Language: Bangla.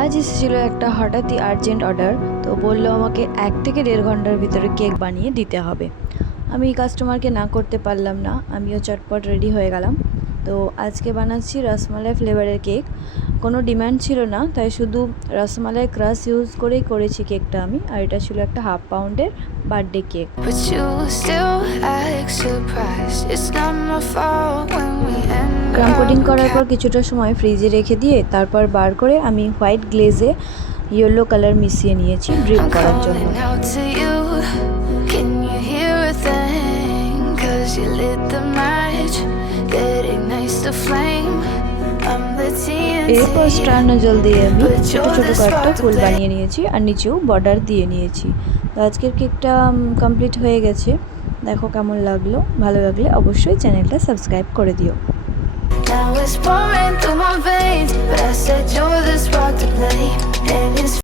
আজ এসেছিল একটা হঠাৎই আর্জেন্ট অর্ডার। তো বললো আমাকে 1 থেকে 1.5 ঘন্টার ভিতরে কেক বানিয়ে দিতে হবে। আমি কাস্টমারকে না করতে পারলাম না, আমিও চটপট রেডি হয়ে গেলাম। তো আজকে বানাচ্ছি রসমালাই ফ্লেভারের কেক। কোনো ডিমান্ড ছিল না, তাই শুধু রসমালাই ক্রাশ ইউজ করেই করেছি কেকটা আমি। আর এটা ছিল একটা 1/2 পাউন্ডের বার্থডে কেক। ক্রাম কোটিং করার পর কিছুটা সময় ফ্রিজে রেখে দিয়ে তারপর বার করে আমি হোয়াইট গ্লেজে ইয়েলো কালার মিশিয়ে নিয়েছি ড্রিপ করার জন্য। এরপর স্টার নজল দিয়ে আমি ছোটো ছোটো কয়েকটা ফুল বানিয়ে নিয়েছি আর নিচেও বর্ডার দিয়ে নিয়েছি। তো আজকের কেকটা কমপ্লিট হয়ে গেছে। দেখো কেমন লাগলো, ভালো লাগলে অবশ্যই চ্যানেলটা সাবস্ক্রাইব করে দিও।